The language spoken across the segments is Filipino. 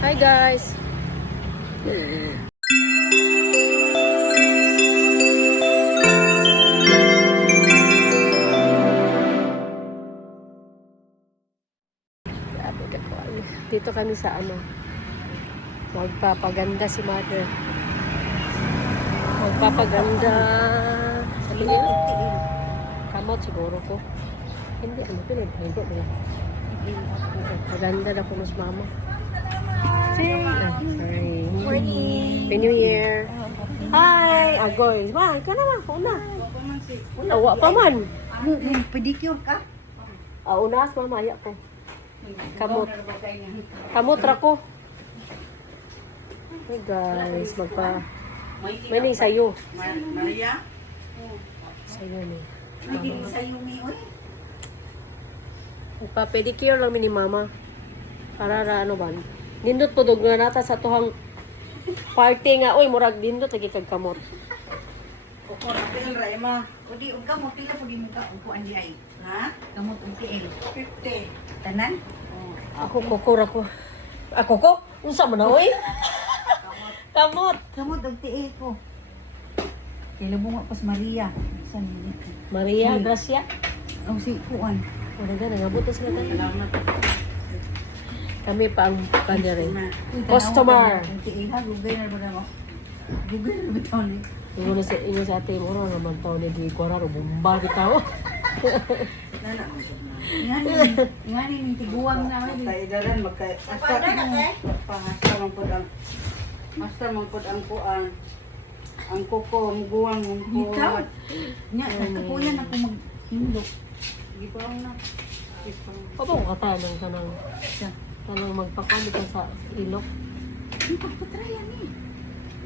Hi guys! Dito kami sa magpapaganda si mother. Magpapaganda. Ano yun? Kamot siguro ko. Hindi, pinagpinto nila. Maganda na po mas mama. Sorry. Morning. Happy New Year. Hi! Agoy. Ma, ikaw naman. Una. Wa pa man. Pedicure ka? Unas, mama. Ayak ko. Kamot. Kamot ra ko. Hey guys, may ni sayo. Maria? Sayo ni. Hindi sa'yo ni oy. Magpa-pedicure lang ni mama. Para ano ba? Nindot po dog na nata sa tuhang party nga. Uy, murag nindot lagi kag kamot. Opo, napil ra ma. Udi ug kamot pila pud mo ka upuan di ay. Ha? Kamot ug tiil. 50. Tanan? Ako kokora ko. Ako ko? Unsa man na oy? Kamot. Kamot ug tiil ko. Kailan mo nga pas Maria. San ni? Maria Gracia. Ang si kuan. Wala ga nangabot na sila tayo. Kami pa ang kanere. Customer. Ang tiil ha, gugay na ba mo? Gugay na ba taon ni? Inyo sa ate mo nga magtaw ni di ko ra bomba bitaw. Nana. Ngani ni tiguang na ay. Kaidaran magkay. Pangasta man pud ang master man pud ang kuan. Ang kuko muguang Ikaw? Nya, nagkapuyan ako mag-hindok. Gipang na. Opo ko katanang tanang magpakamit ka sa ilok. Ang pagpatrayan ni.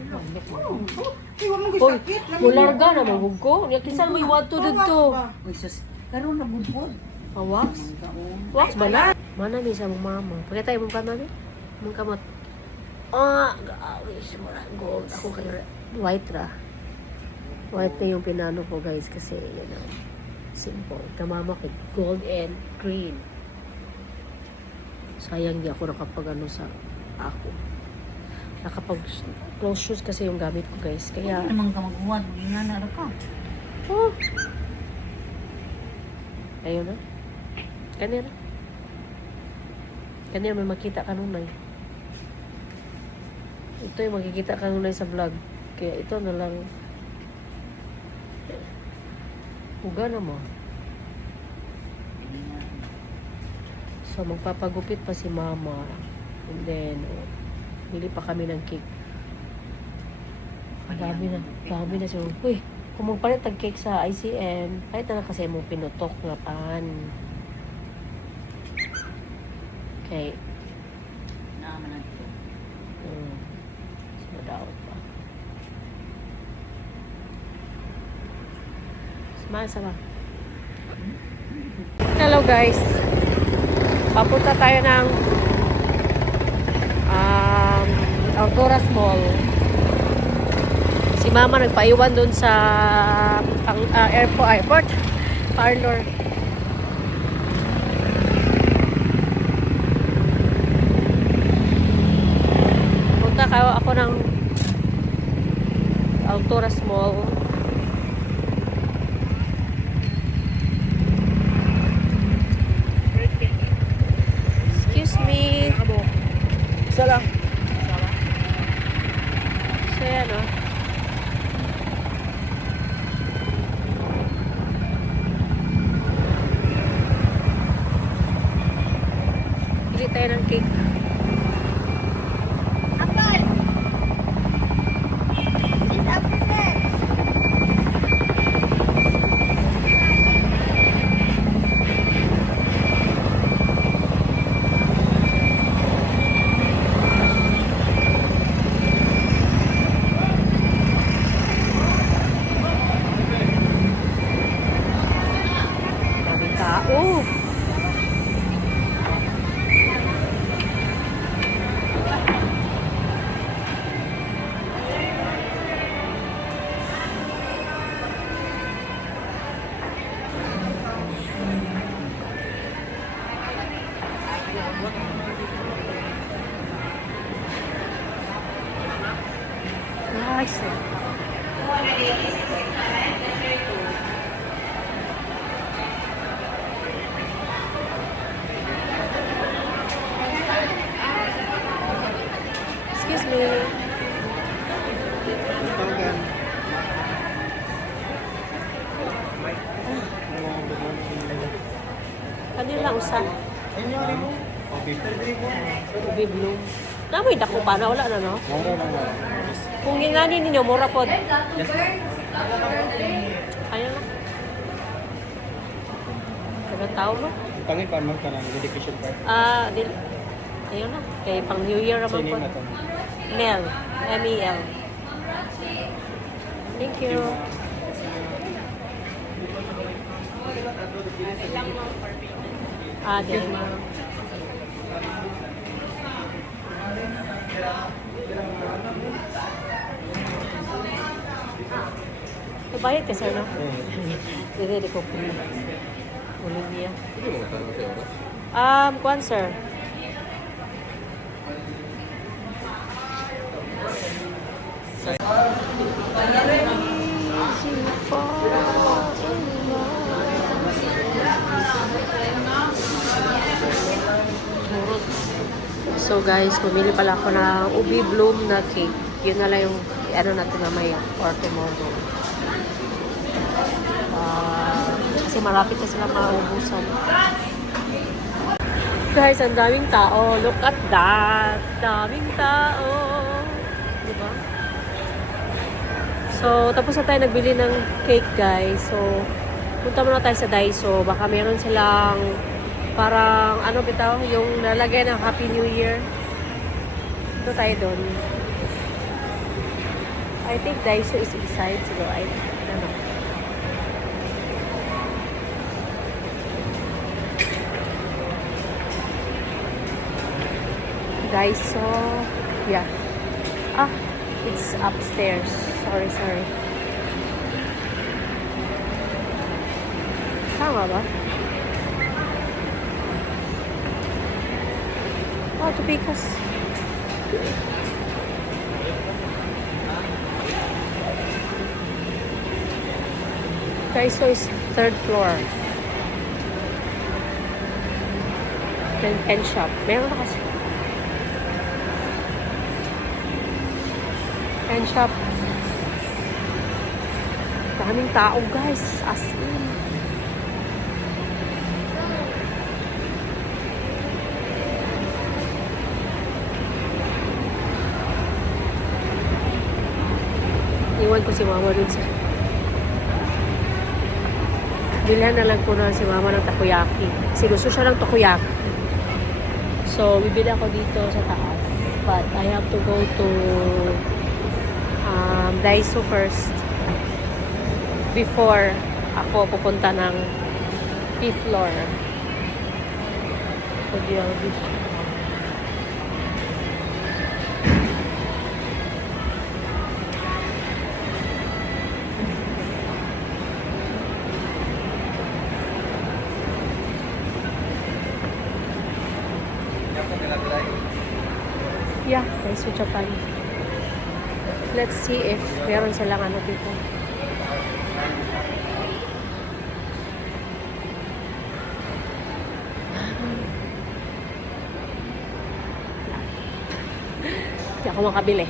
Iwa mo Hoy, gisakit. mularga na magug ko. Nya kisan mo iwat to dito. Uy, sus. Karoon na budbud. Wax? Wax ba na? Mana ni sa mong mama? Pakita yung mong kamot ni. Mong kamot. Gaawin siya mo gold. Ako kaya white ra. White na yung pinano ko guys kasi simple. Kamama ko gold and green. Sayang di ako nakapag sa ako. Nakapag close shoes kasi yung gamit ko guys. Kaya Namang ka maghuwad. Nga na ka. oh. Ayun na. Kanira. Kanira may makita ka nunay. Ito yung makikita ka nunay sa vlog. Kaya ito na lang. Uga na mo. So, magpapagupit pa si mama. And then, bili pa kami ng cake. Dami na siya. Uy, kung magpalit ang cake sa ICM, kahit na kasi mo pinutok nga pan. Okay. Naman na ito. Madawat pa. Sama. Hello guys. Papunta tayo ng Altoras Mall. Si mama nagpaiwan doon sa airport parlor. Punta ako ng Altoras Mall. Excuse me. Isa lang. So yan o. Pili tayo ng cake. Ice na. Excuse me. Kanila usa. Ubi bloom. Namoy dako pa na wala na no. Kung ngingani ninyo mura pod. Ayan na. Kada tao mo? Pangit pa man ka ng dedication card. Dili. Ayun na. Kay pang New Year naman Sino po. na to? Mel. M-E-L. Thank you. Dili mo. Bayad ka, sir, no? Dili ko po. Olivia. Kuan, sir. So guys, bumili pala ako ng ubi bloom na cake. Yun na lang yung ano natin mamaya or tomorrow. Kasi malapit na sila maubusan. Guys, ang daming tao. Look at that. Daming tao. Diba? So, tapos na tayo nagbili ng cake, guys. So, punta muna tayo sa Daiso. Baka meron silang parang, ano bitaw, yung nalagay ng Happy New Year. Ito tayo doon. I think Daiso is inside. So, I don't know. Daiso. Yeah. It's upstairs. Sorry. Tama ba? Tupikas. Daiso is 3rd floor. Then pen shop. Meron na kasi. Pen shop. Daming tao, guys. As in. Iwan ko si mama dun sa... Bilhan na lang ko na si mama ng takoyaki. Kasi gusto siya ng takoyaki. So, bibili ako dito sa taas. But I have to go to Daiso first. Before ako pupunta ng 5th floor. So, yeah, Daiso Japan. Let's see if meron silang ano dito. Hindi ako makabili.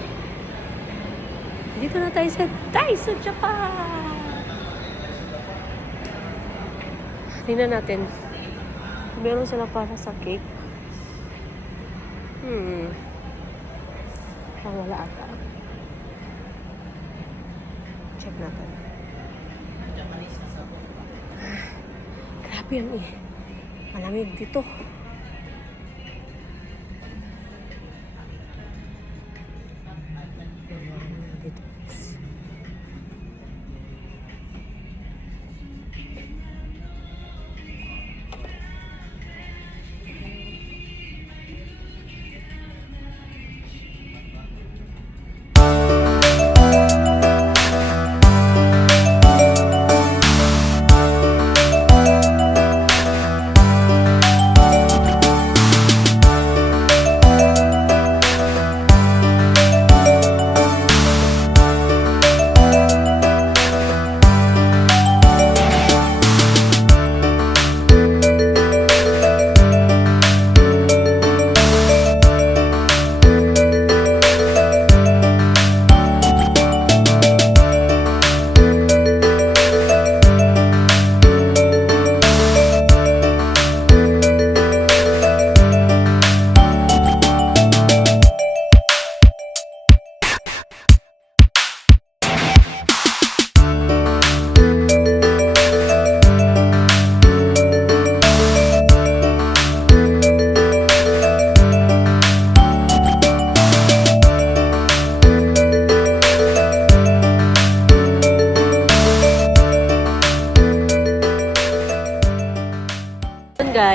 Dito na tayo sa Daiso Japan. Tingnan natin. Meron sila para sa cake. Wala ata. Check natin. Grabe yan eh. Malamig dito.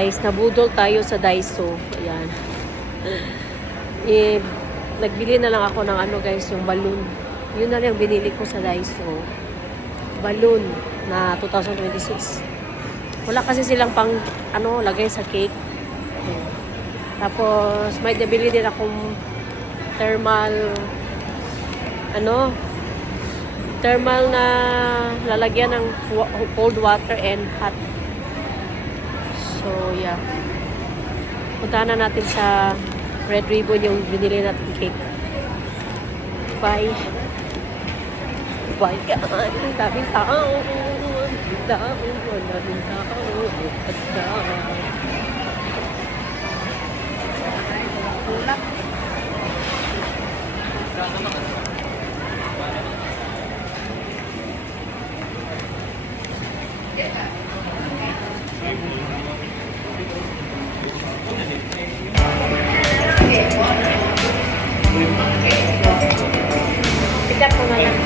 guys, nabudol tayo sa Daiso. Ayan. Nagbili na lang ako ng ano guys, yung balloon. Yun na lang binili ko sa Daiso. Balloon na 2026. Wala kasi silang pang ano, lagay sa cake. Ayan. Tapos may nabili din akong thermal thermal na lalagyan ng cold water and hot. So, yeah. Punta na natin sa Red Ribbon yung binili natin cake. Bye. Bye, guys. Daming tao. Daming tao. Tulak. Pick mo na lang.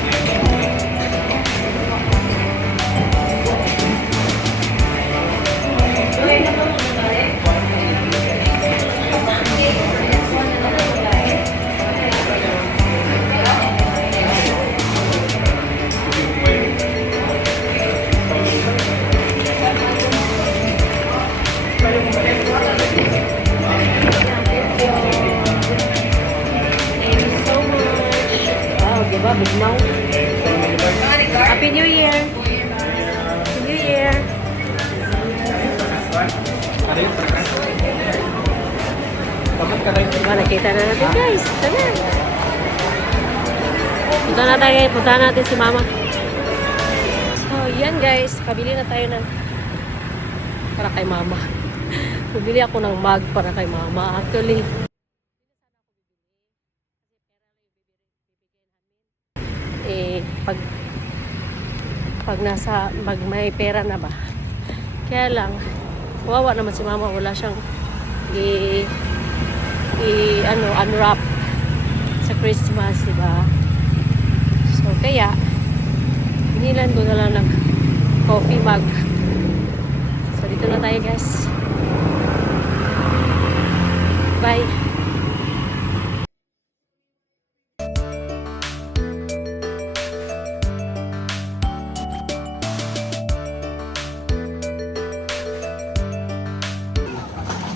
Thank you so much. Wow, diba? Bugnaw. Happy New Year! Happy New Year! Dapat ka rin. Diba, nakita na natin guys. Ito na. Punta natin si Mama. So, yan guys. Kabili na tayo ng para kay Mama. Bumili ako ng mug para kay Mama. Actually, pag may pera na ba, kaya lang kawawa naman si Mama, wala siyang unwrap sa Christmas, diba? So kaya binilan ko na lang ng coffee mug. So dito na tayo guys. Bye.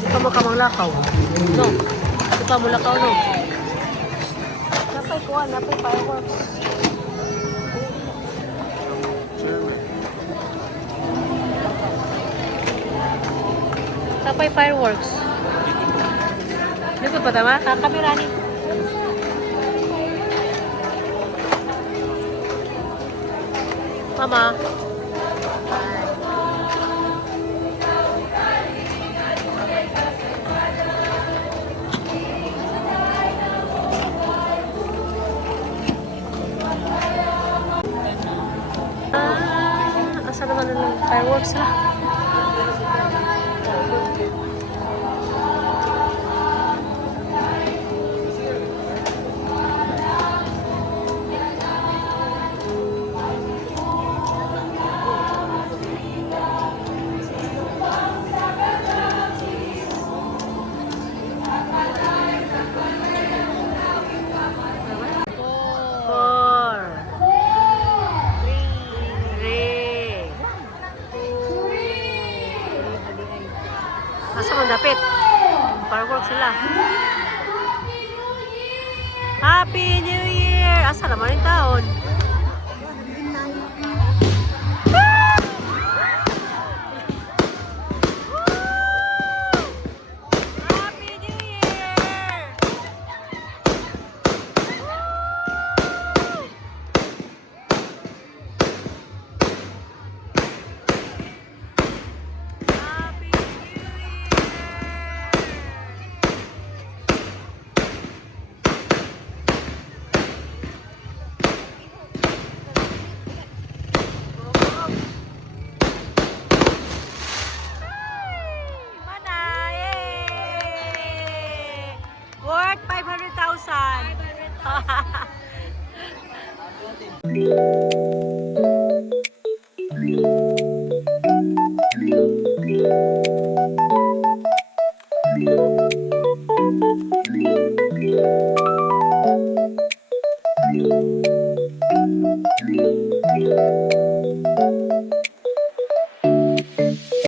Kamu kamang lakaw. No. Ito pa mo lakaw, no. Napay kuha, napay fireworks. Napay fireworks. Dito pa tama? Kakamera ni. Mama. Asa naman ng fireworks ha? Asa man dapit? Fireworks sila. Happy New Year! Asa naman yung taon? Happy New Year! Happy New Worth 500,000. Thank you.